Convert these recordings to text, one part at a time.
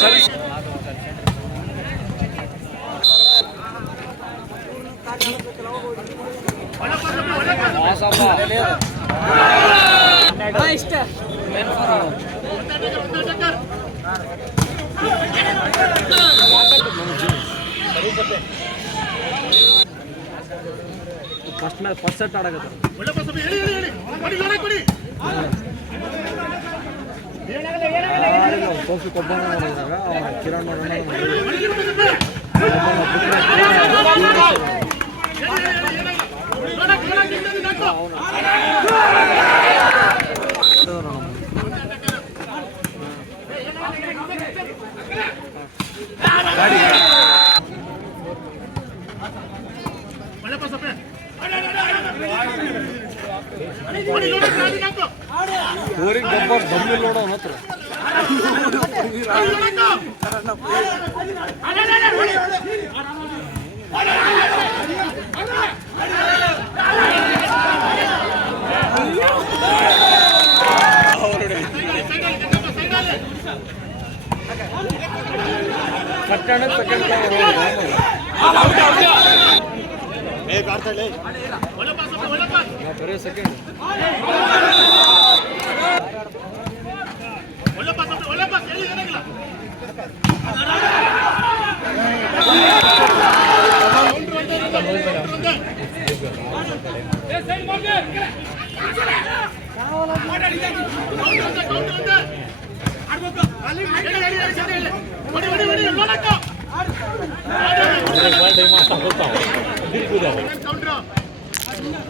ಸರಿ ಇಷ್ಟ first set ಆಡಕತ್ತ Sophie ಕೊಬ್ಬ ನೋಡಿದಾಗ ಕಿರಣ್ ಊರಿಗೆ ಗಬ್ಬರ್ ಬಂದಿಲ್ಲ ನೋಡೋ ಹತ್ರ ಕಟ್ಟಣ ಸೆಕೆಂಡ್ ಬರೀ ಸೆಕೆಂಡ್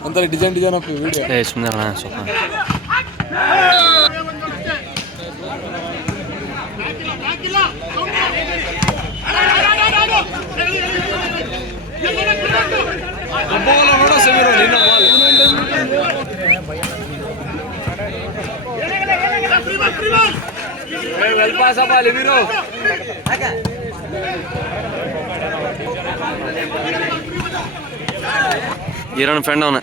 ಒಂಥರ ಡಿಸೈನ್ ಆಫ್ ವಿಡಿಯೋ ಸುಮ್ಮನೆ ಸ್ವಲ್ಪ ನೋಡೋ ಸಮೀರ ఈరోజు ఫ్రెండ్ అవునా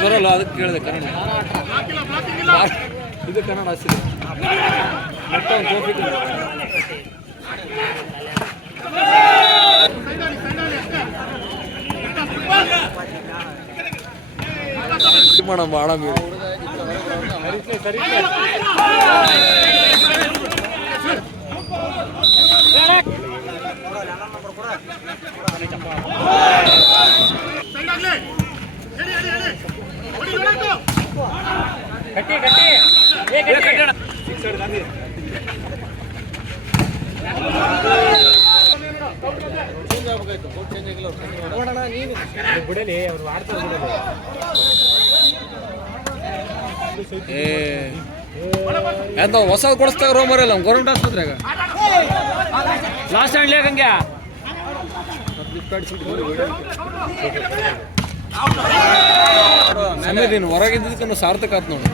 ಬರೋಲ್ಲ ಅದಕ್ಕೆ ಕೇಳಿದೆ ಕನ್ನಡ ಇದು ಕನ್ನಡ ಹಚ್ಚಿದೆ ಮತ್ತೆ ಒಂದು ಟೋಪಿ ಮಾಡಮ್ಮ ಆಡಮ್ ಎಂತ ಹೊಸ ಕೊಡಿಸ್ತಾಗ ರೋಮರಲ್ಲ ಗೌರ್ಮೆಂಟ್ ಆಸ್ಪತ್ರೆಗ ಲಾಸ್ಟ್ ಹ್ಯಾಂಡ್ಲಿ ಹಂಗೆ ಸಮೀರ್ ಹೊರಗಿದ್ದಕ್ಕೂ ಸಾರ್ಥಕ ಆತ್ ನೋಡು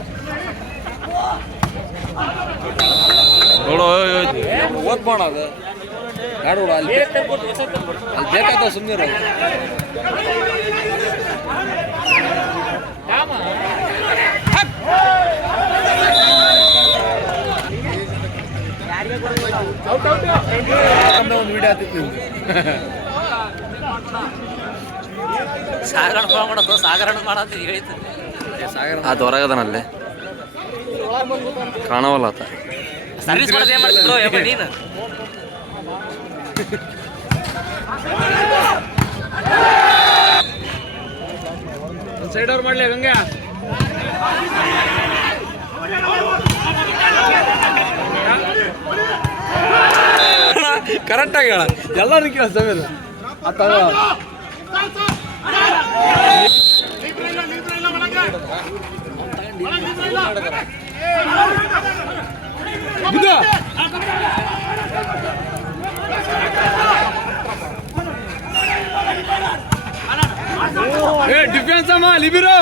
ನೋಡು ಓದ್ ಮಾಡ ಅದು ಯಾರು ನೋಡು ಅಲ್ಲಿ ಬೇಕಾಗ್ತಾವ ಸುಮ್ಮನೆ ಒಂದು ವಿಡಿಯೋ ಆಗ್ತಿತ್ತು ಸಾಗರಣ ಮಾಡೋದು ಸಾಗರಣ ಮಾಡೋದು ಹೇಳಿತ್ತು ಅದು ಹೊರಗದನಲ್ಲಿ ಕಾಣವಲ್ಲ ಆತ ಸರ್ವಿಸ್ ಮಾಡೋದು ಏನು ಮಾಡ್ತಿದ್ರು ನೀನು ಸೈಡ್ ಅವ್ರು ಮಾಡ್ಲಿ ಗಂಗೆ ಕರೆಕ್ಟಾಗಿ ಹೇಳ ಎಲ್ಲರೂ ಕೇಳ ಸಮೀರ್ ಡಿಫೆನ್ಸ್ ಅಮ್ಮ ಲಿಬಿರೋ